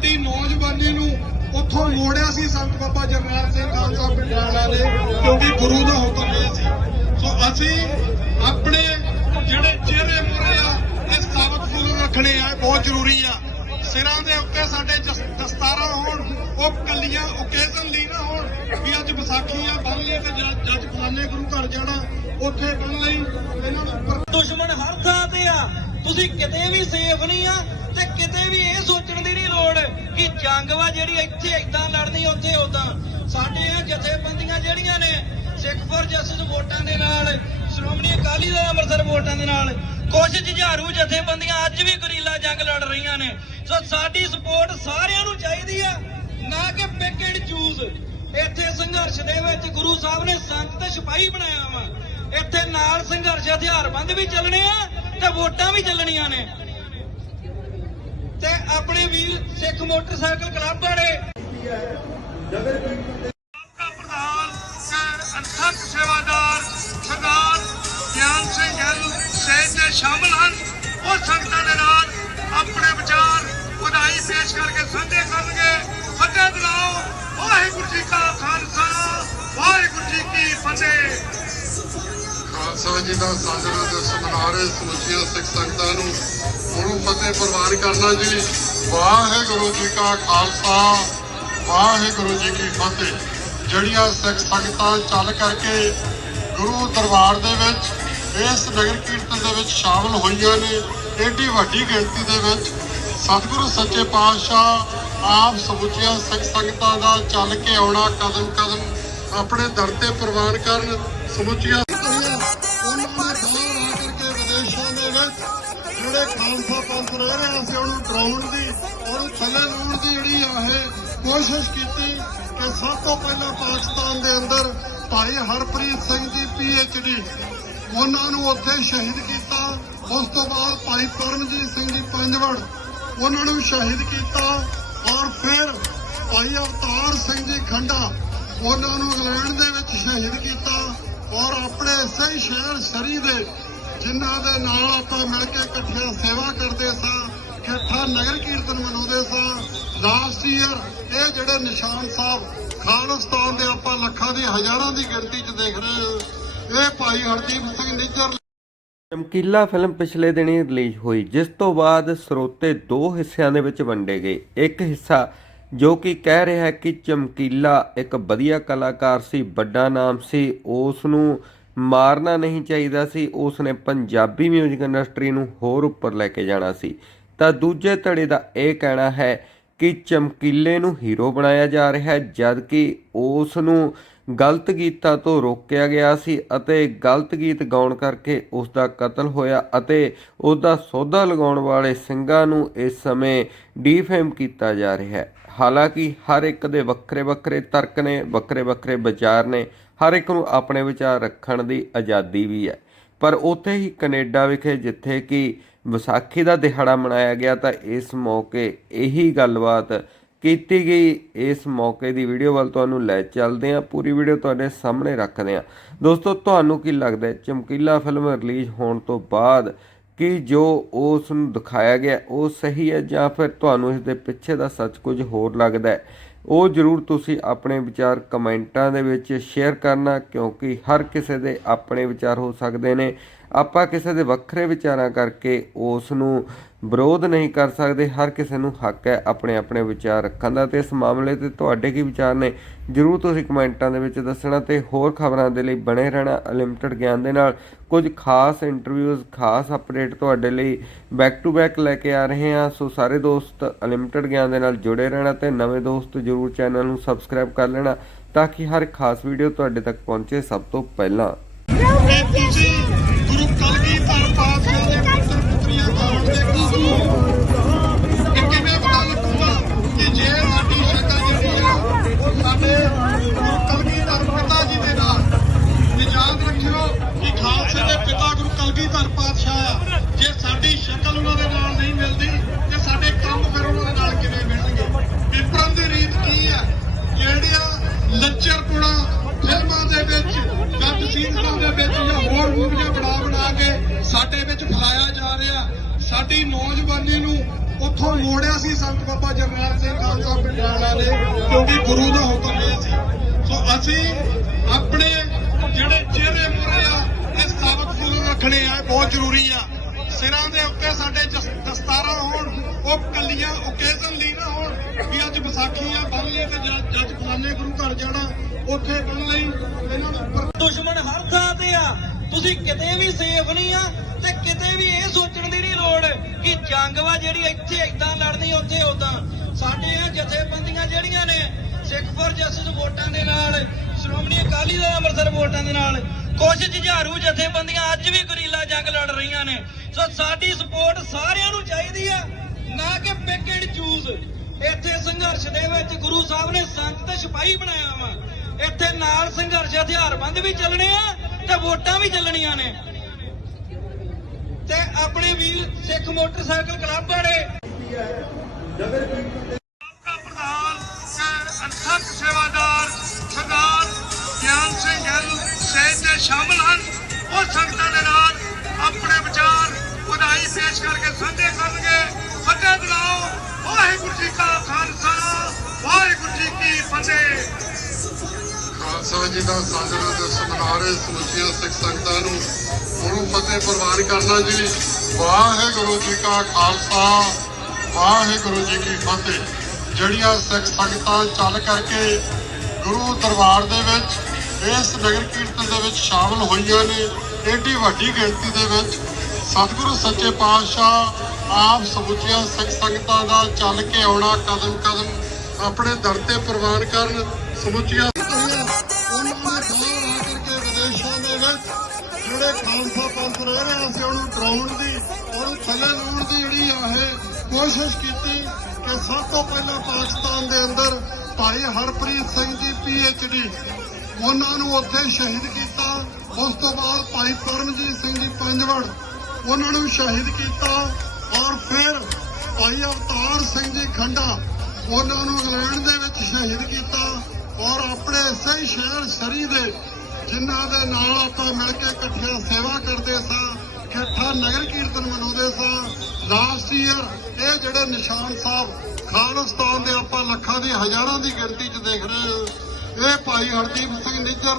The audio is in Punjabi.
ਸਾਡੀ ਨੌਜਵਾਨੀ ਨੂੰ ਉੱਥੋਂ ਮੋੜਿਆ ਸੀ ਸੰਤ ਬਾਬਾ ਜਰਨੈਲ ਸਿੰਘ ਖਾਲਸਾ ਪਟਿਆਲਾ ਨੇ, ਕਿਉਂਕਿ ਗੁਰੂ ਦਾ ਹੁਕਮ ਇਹ ਸੀ। ਸੋ ਅਸੀਂ ਆਪਣੇ ਜਿਹੜੇ ਚਿਹਰੇ ਮੁਰੇ ਆ, ਇਹ ਸਾਬਤ ਫੁੱਲ ਰੱਖਣੇ ਆ ਬਹੁਤ ਜ਼ਰੂਰੀ ਆ। ਸਿਰਾਂ ਦੇ ਉੱਤੇ ਸਾਡੇ ਦਸਤਾਰਾਂ ਹੋਣ, ਉਹ ਕੱਲੀਆਂ ਓਕੇਜ਼ਨ ਲਈ ਨਾ ਹੋਣ, ਵੀ ਅੱਜ ਵਿਸਾਖੀ ਆ ਬੰਨ ਲਈ ਤੇ ਜੱਜ ਜੱਜ ਗੁਰੂ ਘਰ ਜਾਣਾ, ਉੱਥੇ ਬੰਨ ਲਈ। ਇਹਨਾਂ ਨੂੰ ਦੁਸ਼ਮਣ ਹਰ ਥਾਂ ਤੇ ਆ। ਤੁਸੀਂ ਕਿਤੇ ਵੀ ਸੇਫ ਨਹੀਂ ਆ ਤੇ ਕਿਤੇ ਵੀ ਇਹ ਸੋਚਣ ਦੀ ਨਹੀਂ ਲੋੜ ਕਿ ਜੰਗ ਵਾ ਜਿਹੜੀ ਇੱਥੇ ਇਦਾਂ ਲੜਨੀ ਉੱਥੇ ਉਦਾਂ ਸਾਡੀਆਂ ਜਥੇਬੰਦੀਆਂ ਜਿਹੜੀਆਂ ਨੇ, ਸਿੱਖ ਫॉर ਜਸਟਿਸ ਵੋਟਾਂ ਦੇ ਨਾਲ, ਸ਼੍ਰੋਮਣੀ ਅਕਾਲੀ ਦਲ ਅੰਮ੍ਰਿਤਸਰ ਵੋਟਾਂ ਦੇ ਨਾਲ ਕੁਝ ਜੁਝਾਰੂ ਜਥੇਬੰਦੀਆਂ ਅੱਜ ਵੀ ਗੁਰੀਲਾ ਜੰਗ ਲੜ ਰਹੀਆਂ ਨੇ। ਸੋ ਸਾਡੀ ਸਪੋਰਟ ਸਾਰਿਆਂ ਨੂੰ ਚਾਹੀਦੀ ਆ, ਨਾ ਕਿ ਪਿਕ ਐਂਡ ਚੂਜ਼ ਇੱਥੇ ਸੰਘਰਸ਼ ਦੇ ਵਿੱਚ ਗੁਰੂ ਸਾਹਿਬ ਨੇ ਸੰਗਤ ਤੇ ਸਿਪਾਹੀ ਬਣਾਇਆ ਵਾ। ਇੱਥੇ ਨਾਲ ਸੰਘਰਸ਼ ਹਥਿਆਰਬੰਦ ਵੀ ਚੱਲਣੇ ਆ ਤੇ ਵੋਟਾਂ ਵੀ ਚੱਲਣੀਆਂ ਨੇ। ਤੇ ਆਪਣੇ ਵੀਰ ਸਿੱਖ ਮੋਟਰਸਾਈਕਲ ਕਲੱਬ ਵਾਲੇ। ਸਾਬਕਾ ਪ੍ਰਧਾਨ ਤੇ ਅਣਥੱਕ ਸੇਵਾਦਾਰ, ਸਰਦਾਰ ਗਿਆਨ ਸਿੰਘ ਗਿੱਲ ਸੇਜ ਦੇ ਸ਼ਾਮਲ ਹਨ। ਉਹ ਸੰਗਤਾਂ ਦੇ ਨਾਲ ਆਪਣੇ ਵਿਚਾਰ, ਵਧਾਈ ਪੇਸ਼ ਕਰਕੇ ਸਾਂਝੇ ਕਰਨਗੇ। ਫਤਿਹ ਦਿਲਾਓ। ਵਾਹਿਗੁਰੂ ਜੀ ਕਾ ਖਾਲਸਾ, ਵਾਹਿਗੁਰੂ ਜੀ ਕੀ ਫਤਿਹ। ਖਾਲਸਾ ਜੀ ਦਾ ਸਾਜਣਾ ਤੇ ਸਮਨਾਰੇ ਸਮੁੱਚੀਆਂ ਸਿੱਖ ਸੰਗਤਾਂ ਨੂੰ। ਗੁਰੂ ਫਤਿਹ ਪ੍ਰਵਾਨ ਕਰਨਾ ਜੀ। ਵਾਹਿਗੁਰੂ ਜੀ ਕਾ ਖਾਲਸਾ, ਵਾਹਿਗੁਰੂ ਜੀ ਕੀ ਫਤਿਹ। ਜਿਹੜੀਆਂ ਸਿੱਖ ਸੰਗਤਾਂ ਚੱਲ ਕਰਕੇ ਗੁਰੂ ਦਰਬਾਰ ਦੇ ਵਿੱਚ, ਇਸ ਨਗਰ ਕੀਰਤਨ ਦੇ ਵਿੱਚ ਸ਼ਾਮਲ ਹੋਈਆਂ ਨੇ, ਏਡੀ ਵੱਡੀ ਗਿਣਤੀ ਦੇ ਵਿੱਚ, ਸਤਿਗੁਰੂ ਸੱਚੇ ਪਾਤਸ਼ਾਹ ਆਪ ਸਮੁੱਚੀਆਂ ਸਿੱਖ ਸੰਗਤਾਂ ਦਾ ਚੱਲ ਕੇ ਆਉਣਾ ਕਦਮ ਕਦਮ ਆਪਣੇ ਦਰ ਤੇ ਪ੍ਰਵਾਨ ਕਰਨ ਸਮੁੱਚੀਆਂ ਜਿਹੜੇ ਖਾਲਸਾ ਪੰਥ ਰਹਿ ਰਿਹਾ ਸੀ ਉਹਨੂੰ ਡਰਾਉਣ ਦੀ ਉਹਨੂੰ ਥੱਲੇ ਲਾਉਣ ਦੀ ਜਿਹੜੀ ਆ ਇਹ ਕੋਸ਼ਿਸ਼ ਕੀਤੀ ਕਿ ਸਭ ਤੋਂ ਪਹਿਲਾਂ ਪਾਕਿਸਤਾਨ ਦੇ ਅੰਦਰ ਭਾਈ ਹਰਪ੍ਰੀਤ ਸਿੰਘ ਜੀ ਪੀ ਡੀ ਉਹਨਾਂ ਨੂੰ ਉੱਥੇ ਸ਼ਹੀਦ ਕੀਤਾ। ਉਸ ਤੋਂ ਬਾਅਦ ਭਾਈ ਪਰਮਜੀਤ ਸਿੰਘ ਜੀ ਪੰਜਵੜ, ਉਹਨਾਂ ਨੂੰ ਸ਼ਹੀਦ ਕੀਤਾ। ਔਰ ਫਿਰ ਭਾਈ ਅਵਤਾਰ ਸਿੰਘ ਜੀ ਖੰਡਾ, ਉਹਨਾਂ ਨੂੰ ਇੰਗਲੈਂਡ ਦੇ ਵਿੱਚ ਸ਼ਹੀਦ ਕੀਤਾ। ਔਰ ਆਪਣੇ ਸਹੀ ਸ਼ਹਿਰ ਸਰੀ ਦੇ ਜਿਨ੍ਹਾਂ ਦੇ ਨਾਲ ਆਪਾਂ ਮਿਲ ਕੇ ਇਕੱਠਿਆਂ ਸੇਵਾ ਕਰਦੇ ਸਾਂ, ਇਕੱਠਾ ਨਗਰ ਕੀਰਤਨ ਮਨਾਉਂਦੇ ਸਾਂ ਲਾਸਟ ਈਅਰ ਇਹ ਜਿਹੜੇ ਨਿਸ਼ਾਨ ਸਾਹਿਬ ਖਾਲਿਸਤਾਨ ਦੇ ਆਪਾਂ ਲੱਖਾਂ ਦੀ, ਹਜ਼ਾਰਾਂ ਦੀ ਗਿਣਤੀ 'ਚ ਦੇਖ ਰਹੇ ਇਹ ਭਾਈ ਹਰਦੀਪ ਸਿੰਘ ਨਿੱਜਰ ਚਮਕੀਲਾ ਫਿਲਮ ਪਿਛਲੇ ਦਿਨੀ ਰਿਲੀਜ਼ ਹੋਈ, ਜਿਸ ਤੋਂ ਬਾਅਦ ਸਰੋਤੇ ਦੋ ਹਿੱਸਿਆਂ ਦੇ ਵਿੱਚ ਵੰਡੇ ਗਏ। ਇੱਕ ਹਿੱਸਾ ਜੋ ਕਿ ਕਹਿ ਰਿਹਾ ਹੈ ਕਿ ਚਮਕੀਲਾ ਇੱਕ ਵਧੀਆ ਕਲਾਕਾਰ ਸੀ, ਵੱਡਾ ਨਾਮ ਸੀ, ਉਸ ਨੂੰ ਮਾਰਨਾ ਨਹੀਂ ਚਾਹੀਦਾ ਸੀ ਉਸ ਨੇ ਪੰਜਾਬੀ 뮤직 ਇੰਡਸਟਰੀ ਨੂੰ ਹੋਰ ਉੱਪਰ ਲੈ ਕੇ ਜਾਣਾ ਸੀ। ਤਾਂ ਦੂਜੇ ਧੜੇ ਦਾ ਇਹ ਕਹਿਣਾ ਹੈ ਕਿ ਚਮਕੀਲੇ ਨੂੰ ਹੀਰੋ ਬਣਾਇਆ ਜਾ ਰਿਹਾ ਹੈ ਜਦ ਕਿ ਉਸ ਨੂੰ ਗਲਤ ਗੀਤਾਂ ਤੋਂ ਰੋਕਿਆ ਗਿਆ ਸੀ ਅਤੇ ਗਲਤ ਗੀਤ ਗਾਉਣ ਕਰਕੇ ਉਸ ਦਾ ਕਤਲ ਹੋਇਆ ਅਤੇ ਉਸ ਦਾ ਸੌਦਾ ਲਗਾਉਣ ਵਾਲੇ ਸਿੰਘਾਂ ਨੂੰ ਇਸ ਸਮੇਂ ਡੀਫੇਮ ਕੀਤਾ ਜਾ ਰਿਹਾ ਹੈ। ਹਾਲਾਂਕਿ ਹਰ ਇੱਕ ਦੇ ਵੱਖਰੇ ਵੱਖਰੇ ਤਰਕ ਨੇ ਵੱਖਰੇ ਵੱਖਰੇ ਵਿਚਾਰ ਨੇ ਹਰ ਇੱਕ ਨੂੰ ਆਪਣੇ ਵਿਚਾਰ ਰੱਖਣ ਦੀ ਆਜ਼ਾਦੀ ਵੀ ਹੈ। ਪਰ ਉੱਥੇ ਹੀ ਕੈਨੇਡਾ ਵਿਖੇ ਜਿੱਥੇ ਕਿ ਵਿਸਾਖੀ ਦਾ ਦਿਹਾੜਾ ਮਨਾਇਆ ਗਿਆ, ਤਾਂ ਇਸ ਮੌਕੇ ਇਹੀ ਗੱਲਬਾਤ ਕੀਤੀ ਗਈ। ਇਸ ਮੌਕੇ ਦੀ ਵੀਡੀਓ ਵੱਲ ਤੁਹਾਨੂੰ ਲੈ ਚੱਲਦੇ ਹਾਂ। ਪੂਰੀ ਵੀਡੀਓ ਤੁਹਾਡੇ ਸਾਹਮਣੇ ਰੱਖਦੇ ਹਾਂ। ਦੋਸਤੋ, ਤੁਹਾਨੂੰ ਕੀ ਲੱਗਦਾ ਚਮਕੀਲਾ ਫਿਲਮ ਰਿਲੀਜ਼ ਹੋਣ ਤੋਂ ਬਾਅਦ ਕਿ ਜੋ ਉਸ ਨੂੰ ਦਿਖਾਇਆ ਗਿਆ, ਉਹ ਸਹੀ ਹੈ ਜਾਂ ਫਿਰ ਤੁਹਾਨੂੰ ਇਸ ਦੇ ਪਿੱਛੇ ਦਾ ਸੱਚ ਕੁਝ ਹੋਰ ਲੱਗਦਾ ਹੈ? ਉਹ ਜਰੂਰ ਤੁਸੀਂ ਆਪਣੇ ਵਿਚਾਰ ਕਮੈਂਟਾਂ ਦੇ ਵਿੱਚ ਸ਼ੇਅਰ ਕਰਨਾ, ਕਿਉਂਕਿ ਹਰ ਕਿਸੇ ਦੇ ਆਪਣੇ ਵਿਚਾਰ ਹੋ ਸਕਦੇ ਨੇ। ਆਪਾਂ ਕਿਸੇ ਦੇ ਵੱਖਰੇ ਵਿਚਾਰਾਂ ਕਰਕੇ ਉਸ ਨੂੰ ਵਿਰੋਧ ਨਹੀਂ ਕਰ ਸਕਦੇ, ਹਰ ਕਿਸੇ ਨੂੰ ਹੱਕ ਹੈ ਆਪਣੇ ਆਪਣੇ ਵਿਚਾਰ ਰੱਖਣ ਦਾ, ਤੇ ਇਸ ਮਾਮਲੇ ਤੇ ਤੁਹਾਡੇ ਕੀ ਵਿਚਾਰ ਨੇ? ਜਰੂਰ ਤੁਸੀਂ ਕਮੈਂਟਾਂ ਦੇ ਵਿੱਚ ਦੱਸਣਾ ਤੇ ਹੋਰ ਖਬਰਾਂ ਦੇ ਲਈ ਬਣੇ ਰਹਿਣਾ ਅਨਲਿਮਟਿਡ ਗਿਆਨ ਦੇ ਨਾਲ। ਕੁਝ ਖਾਸ ਇੰਟਰਵਿਊਜ਼ ਖਾਸ ਅਪਡੇਟ ਤੁਹਾਡੇ ਲਈ ਬੈਕ ਟੂ ਬੈਕ ਲੈ ਕੇ ਆ ਰਹੇ ਹਾਂ। ਸੋ ਸਾਰੇ ਦੋਸਤ ਅਨਲਿਮਟਿਡ ਗਿਆਨ ਦੇ ਨਾਲ ਜੁੜੇ ਰਹਿਣਾ ਤੇ ਨਵੇਂ ਦੋਸਤ ਜਰੂਰ ਚੈਨਲ ਨੂੰ ਸਬਸਕ੍ਰਾਈਬ ਕਰ ਲੈਣਾ, ਤਾਂ ਕਿ ਹਰ ਖਾਸ ਵੀਡੀਓ ਤੁਹਾਡੇ ਤੱਕ ਪਹੁੰਚੇ ਸਭ ਤੋਂ ਪਹਿਲਾਂ ਕਿ ਤੁਸੀਂ ਗੁਰੂ ਕਲਗੀਧਰ ਪਾਤਸ਼ਾਹ ਦੇ ਪੁੱਤਰ ਪੁੱਤਰੀਆਂ ਗਾਉਣ ਦੇ ਕਾਬਿਲ ਹੋ ਕਿ ਕਿਵੇਂ ਪਤਾ ਲੱਗੂਗਾ ਕਿ ਜੇ ਸਾਡੀ ਸ਼ਕਲ ਜਿਹੜੀ ਆ ਸਾਡੇ ਗੁਰੂ ਕਲਗੀਧਰ ਪਿਤਾ ਜੀ ਦੇ ਨਾਲ ਤੇ ਯਾਦ ਰੱਖਿਓ ਕਿ ਖਾਲਸੇ ਦੇ ਪਿਤਾ ਗੁਰੂ ਕਲਗੀਧਰ ਪਾਤਸ਼ਾਹ ਆ ਜੇ ਸਾਡੀ ਸ਼ਕਲ ਉਹਨਾਂ ਦੇ ਨਾਲ ਨਹੀਂ ਮਿਲਦੀ ਤੇ ਸਾਡੇ ਕੰਮ ਫਿਰ ਉਹਨਾਂ ਦੇ ਨਾਲ ਕਿਵੇਂ ਮਿਲਣਗੇ ਵਿਪਰਨ ਦੀ ਰੀਤ ਕੀ ਹੈ ਜਿਹੜੀਆਂ ਲੱਚਰਪੁਣਾ ਫਿਲਮਾਂ ਦੇ ਵਿੱਚ ਜਾਂ ਤਸੀਲਾਂ ਦੇ ਵਿੱਚ ਜਾਂ ਹੋਰ ਮੂਵੀਆਂ ਬਣਾ ਬਣਾ ਕੇ ਸਾਡੇ ਵਿੱਚ ਫੈਲਾਇਆ ਜਾ ਨੂੰ ਉੱਥੋਂ ਮੋੜਿਆ ਸੀ ਸੰਤ ਬਾਬਾ ਜਰਨੈਲ ਸਿੰਘ ਖਾਲਸਾ ਪਟਿਆਲਾ ਨੇ, ਕਿਉਂਕਿ ਗੁਰੂ ਦਾ ਹੁਕਮ ਇਹ ਸੀ। ਸੋ ਅਸੀਂ ਆਪਣੇ ਜਿਹੜੇ ਚਿਹਰੇ ਮੁਰੇ ਆ, ਇਹ ਸਾਬਤ ਫੁੱਲ ਰੱਖਣੇ ਆ ਬਹੁਤ ਜ਼ਰੂਰੀ ਆ। ਸਿਰਾਂ ਦੇ ਉੱਤੇ ਸਾਡੇ ਦਸਤਾਰਾਂ ਹੋਣ, ਉਹ ਕੱਲੀਆਂ ਓਕੇਜ਼ਨ ਲਈ ਨਾ ਹੋਣ, ਵੀ ਅੱਜ ਵਿਸਾਖੀ ਆ ਬੰਨ ਲਈ ਤੇ ਜੱਜ ਜੱਜ ਗੁਰੂ ਘਰ ਜਾਣਾ, ਉੱਥੇ ਬੰਨ ਲਈ ਇਹਨਾਂ ਨੂੰ ਦੁਸ਼ਮਣ ਹਰ ਥਾਂ ਤੇ ਆ। ਤੁਸੀਂ ਕਿਤੇ ਵੀ ਸੇਫ ਨਹੀਂ ਆ ਤੇ ਕਿਤੇ ਵੀ ਇਹ ਸੋਚਣ ਦੀ ਨਹੀਂ ਲੋੜ ਕਿ ਜੰਗ ਵਾ ਜਿਹੜੀ ਇੱਥੇ ਇਦਾਂ ਲੜਨੀ, ਉੱਥੇ ਉਦਾਂ ਸਾਡੇ ਆ ਜਥੇਬੰਦੀਆਂ ਜਿਹੜੀਆਂ ਨੇ, ਸਿੱਖ ਫੋਰ ਜਸਟਿਸ ਵੋਟਾਂ ਦੇ ਨਾਲ, ਸ਼੍ਰੋਮਣੀ ਅਕਾਲੀ ਦਲ ਅੰਮ੍ਰਿਤਸਰ ਵੋਟਾਂ ਦੇ ਨਾਲ ਕੁਝ ਜੁਝਾਰੂ ਜਥੇਬੰਦੀਆਂ ਅੱਜ ਵੀ ਗਰੀਲਾ ਜੰਗ ਲੜ ਰਹੀਆਂ ਨੇ। ਸੋ ਸਾਡੀ ਸਪੋਰਟ ਸਾਰਿਆਂ ਨੂੰ ਚਾਹੀਦੀ ਆ, ਨਾ ਕਿ ਪਿਕ ਐਂਡ ਚੂਜ਼ ਇੱਥੇ ਸੰਘਰਸ਼ ਦੇ ਵਿੱਚ ਗੁਰੂ ਸਾਹਿਬ ਨੇ ਸੰਗਤ ਤੇ ਸਿਪਾਹੀ ਬਣਾਇਆ ਵਾ। ਇੱਥੇ ਨਾਲ ਸੰਘਰਸ਼ ਹਥਿਆਰਬੰਦ ਵੀ ਚੱਲਣੇ ਆ ਤੇ ਵੋਟਾਂ ਵੀ ਚੱਲਣੀਆਂ ਨੇ। ਤੇ ਆਪਣੇ ਵੀਰ ਸਿੱਖ ਮੋਟਰਸਾਈਕਲ ਕਲੱਬ ਵਾਲੇ। ਸਾਬਕਾ ਪ੍ਰਧਾਨ ਤੇ ਅਣਥੱਕ ਸੇਵਾਦਾਰ ਸਰਦਾਰ ਗਿਆਨ ਸਿੰਘ ਗਿੱਲ ਸੇਜ ਦੇ ਸ਼ਾਮਲ ਹਨ। ਉਹ ਸੰਗਤਾਂ ਦੇ ਨਾਲ ਆਪਣੇ ਵਿਚਾਰ ਵਧਾਈ ਪੇਸ਼ ਕਰਕੇ ਸਾਂਝੇ ਕਰਨਗੇ। ਫਤਿਹ ਦਿਲਾਓ। ਵਾਹਿਗੁਰੂ ਜੀ ਕਾ ਖਾਲਸਾ, ਵਾਹਿਗੁਰੂ ਜੀ ਕੀ ਫਤਿਹ। ਖਾਲਸਾ ਜੀ ਦਾ ਸਾਜਣਾ ਦਿਵਸ ਮਨਾ ਰਹੇ ਸਮੁੱਚੀਆਂ ਸਿੱਖ ਸੰਗਤਾਂ ਨੂੰ ਗੁਰੂ ਫਤਿਹ ਪ੍ਰਵਾਨ ਕਰਨਾ ਜੀ। ਵਾਹਿਗੁਰੂ ਜੀ ਕਾ ਖਾਲਸਾ, ਵਾਹਿਗੁਰੂ ਜੀ ਕੀ ਫਤਿਹ। ਜਿਹੜੀਆਂ ਸਿੱਖ ਸੰਗਤਾਂ ਚੱਲ ਕਰਕੇ ਗੁਰੂ ਦਰਬਾਰ ਦੇ ਵਿੱਚ, ਇਸ ਨਗਰ ਕੀਰਤਨ ਦੇ ਵਿੱਚ ਸ਼ਾਮਲ ਹੋਈਆਂ ਨੇ, ਏਡੀ ਵੱਡੀ ਗਿਣਤੀ ਦੇ ਵਿੱਚ, ਸਤਿਗੁਰੂ ਸੱਚੇ ਪਾਤਸ਼ਾਹ ਆਪ ਸਮੁੱਚੀਆਂ ਸਿੱਖ ਸੰਗਤਾਂ ਦਾ ਚੱਲ ਕੇ ਆਉਣਾ ਕਦਮ ਕਦਮ ਆਪਣੇ ਦਰ ਤੇ ਪ੍ਰਵਾਨ ਕਰਨ, ਸਮੁੱਚੀਆਂ ਜਿਹੜੇ ਖਾਲਸਾ ਪੰਥ ਰਹਿ ਰਿਹਾ ਸੀ, ਉਹਨੂੰ ਡਰਾਉਣ ਦੀ, ਉਹਨੂੰ ਥੱਲੇ ਲਾਉਣ ਦੀ ਜਿਹੜੀ ਆ ਇਹ ਕੋਸ਼ਿਸ਼ ਕੀਤੀ ਕਿ ਸਭ ਤੋਂ ਪਹਿਲਾਂ ਪਾਕਿਸਤਾਨ ਦੇ ਅੰਦਰ ਭਾਈ ਹਰਪ੍ਰੀਤ ਸਿੰਘ ਜੀ ਡੀ ਉਹਨਾਂ ਨੂੰ ਉੱਥੇ ਸ਼ਹੀਦ ਕੀਤਾ। ਉਸ ਤੋਂ ਬਾਅਦ ਭਾਈ ਪਰਮਜੀਤ ਸਿੰਘ ਜੀ ਪੰਜਵੜ, ਉਹਨਾਂ ਨੂੰ ਸ਼ਹੀਦ ਕੀਤਾ। ਔਰ ਫਿਰ ਭਾਈ ਅਵਤਾਰ ਸਿੰਘ ਜੀ ਖੰਡਾ, ਉਹਨਾਂ ਨੂੰ ਇੰਗਲੈਂਡ ਦੇ ਵਿੱਚ ਸ਼ਹੀਦ ਕੀਤਾ। ਔਰ ਆਪਣੇ ਸਹੀ ਸ਼ਹਿਰ ਸਰੀ ਦੇ ਜਿਨ੍ਹਾਂ ਦੇ ਨਾਲ ਆਪਾਂ ਮਿਲ ਕੇ ਇਕੱਠਿਆਂ ਸੇਵਾ ਕਰਦੇ ਸਾਂ, ਇਕੱਠਾ ਨਗਰ ਕੀਰਤਨ ਮਨਾਉਂਦੇ ਸਾਂ। ਲਾਸਟ ਈਅਰ ਇਹ ਜਿਹੜੇ ਨਿਸ਼ਾਨ ਸਾਹਿਬ, ਖਾਲਿਸਤਾਨ ਦੇ ਆਪਾਂ ਲੱਖਾਂ ਦੀ, ਹਜ਼ਾਰਾਂ ਦੀ ਗਿਣਤੀ 'ਚ ਦੇਖ ਰਹੇ ਹਾਂ। ਇਹ ਭਾਈ ਹਰਦੀਪ ਸਿੰਘ ਨਿੱਜਰ